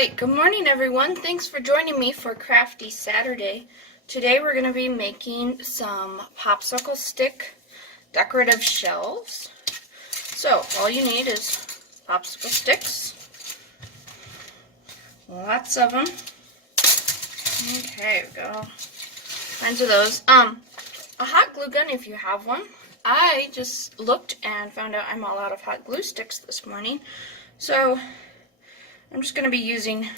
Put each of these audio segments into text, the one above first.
Alright, good morning everyone. Thanks for joining me for Crafty Saturday. Today we're going to be making some popsicle stick decorative shelves. So, all you need is popsicle sticks. Lots of them. Okay, we got all kinds of those. A hot glue gun if you have one. I just looked and found out I'm all out of hot glue sticks this morning. So, I'm just going to be using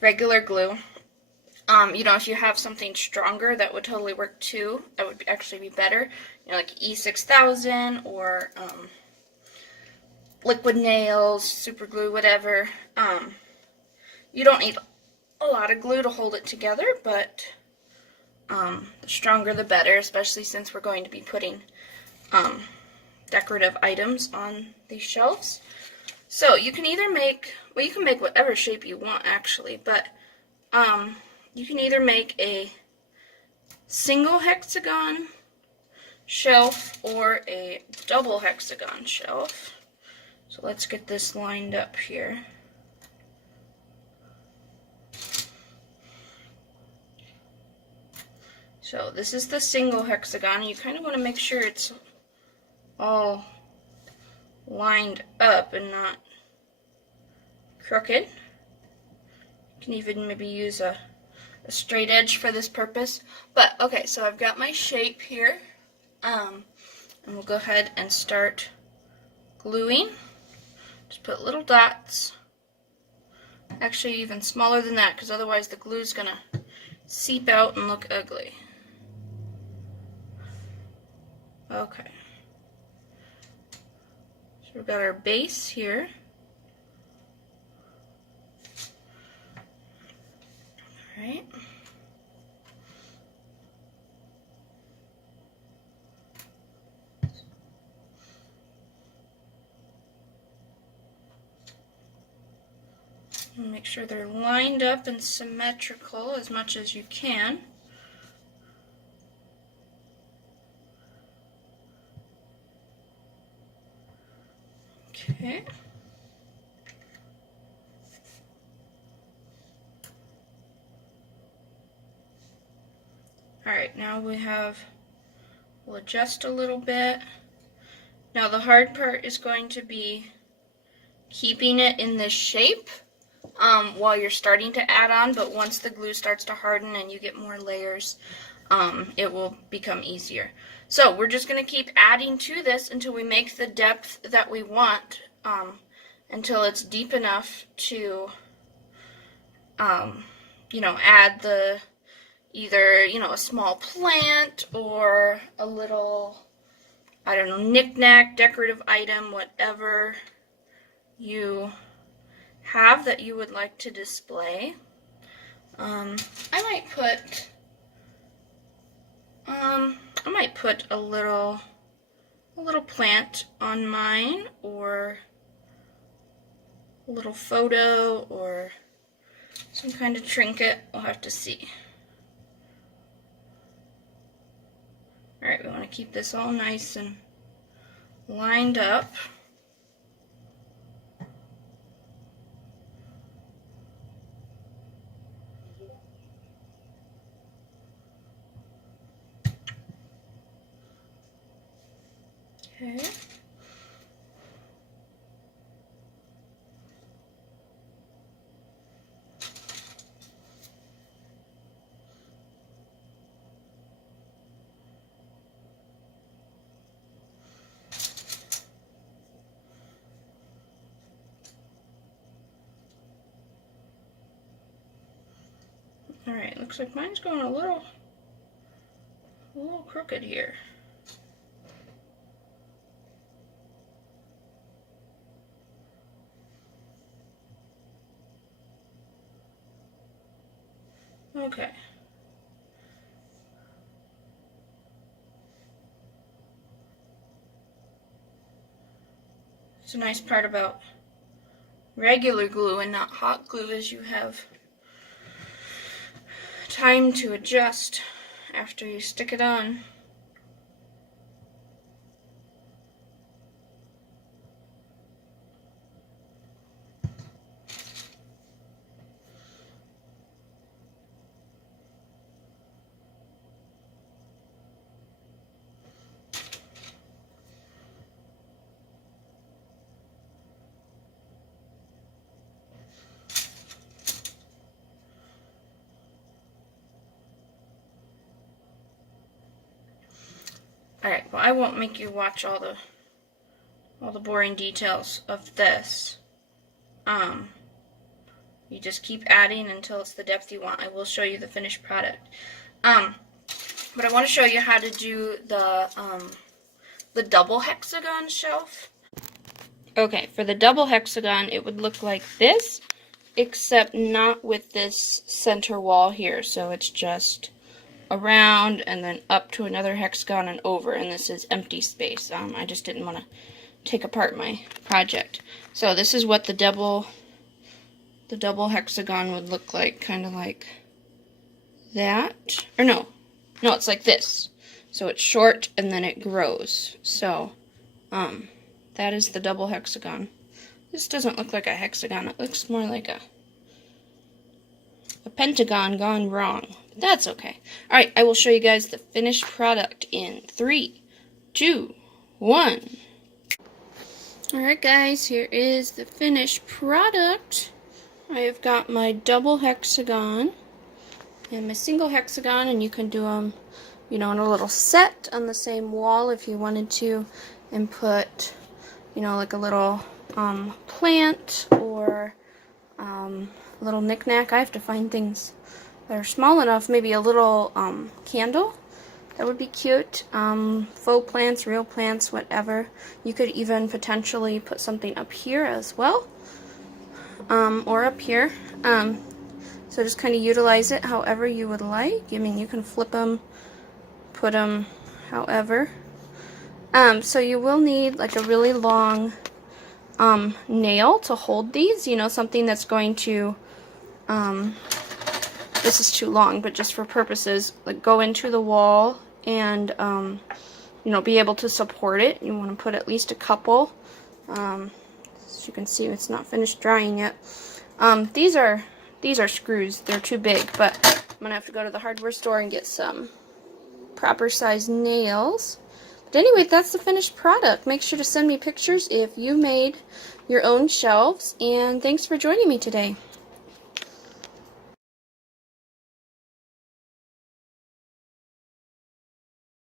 regular glue. If you have something stronger, that would totally work too. That would actually be better. Like E6000 or liquid nails, super glue, whatever. You don't need a lot of glue to hold it together, but the stronger the better, especially since we're going to be putting decorative items on these shelves. So you can either make, you can make whatever shape you want actually, but you can either make a single hexagon shelf or a double hexagon shelf. So let's get this lined up here. So this is the single hexagon. You kind of want to make sure it's all lined up and not crooked. You can even maybe use a straight edge for this purpose. But okay, so I've got my shape here, and we'll go ahead and start gluing. Just put little dots, actually even smaller than that, because otherwise the glue is gonna seep out and look ugly. Okay. So we've got our base here. Alright. Make sure they're lined up and symmetrical as much as you can. Okay. Alright, now we'll adjust a little bit. Now the hard part is going to be keeping it in this shape while you're starting to add on, but once the glue starts to harden and you get more layers, it will become easier. So we're just going to keep adding to this until we make the depth that we want, until it's deep enough to, add either a small plant or a little, I don't know, knick-knack, decorative item, whatever you have that you would like to display. I might put a little plant on mine, or a little photo, or some kind of trinket. We'll have to see. Alright, we want to keep this all nice and lined up. Okay. Alright, looks like mine's going a little crooked here. Okay. It's a nice part about regular glue and not hot glue is you have time to adjust after you stick it on. Alright, well I won't make you watch all the boring details of this. You just keep adding until it's the depth you want. I will show you the finished product. But I want to show you how to do the double hexagon shelf. Okay, for the double hexagon, it would look like this, except not with this center wall here. So it's just around and then up to another hexagon and over, and this is empty space. I just didn't want to take apart my project. So this is what the double hexagon would look like, kind of like that. Or no, it's like this. So it's short and then it grows. So that is the double hexagon. This doesn't look like a hexagon. It looks more like a pentagon gone wrong. But that's okay. Alright, I will show you guys the finished product in 3, 2, 1. Alright guys, here is the finished product. I have got my double hexagon and my single hexagon, and you can do them, you know, in a little set on the same wall if you wanted to, and put, you know, like a little plant or a little knickknack. I have to find things that are small enough, maybe a little candle. That would be cute. Faux plants, real plants, whatever. You could even potentially put something up here as well, or up here. So just kind of utilize it however you would like. I mean, you can flip them, put them however. So you will need like a really long nail to hold these, you know, something that's going to, this is too long, but just for purposes, like go into the wall and, you know, be able to support it. You want to put at least a couple. As you can see, it's not finished drying yet. These are screws. They're too big, but I'm going to have to go to the hardware store and get some proper size nails. But anyway, that's the finished product. Make sure to send me pictures if you made your own shelves, and thanks for joining me today.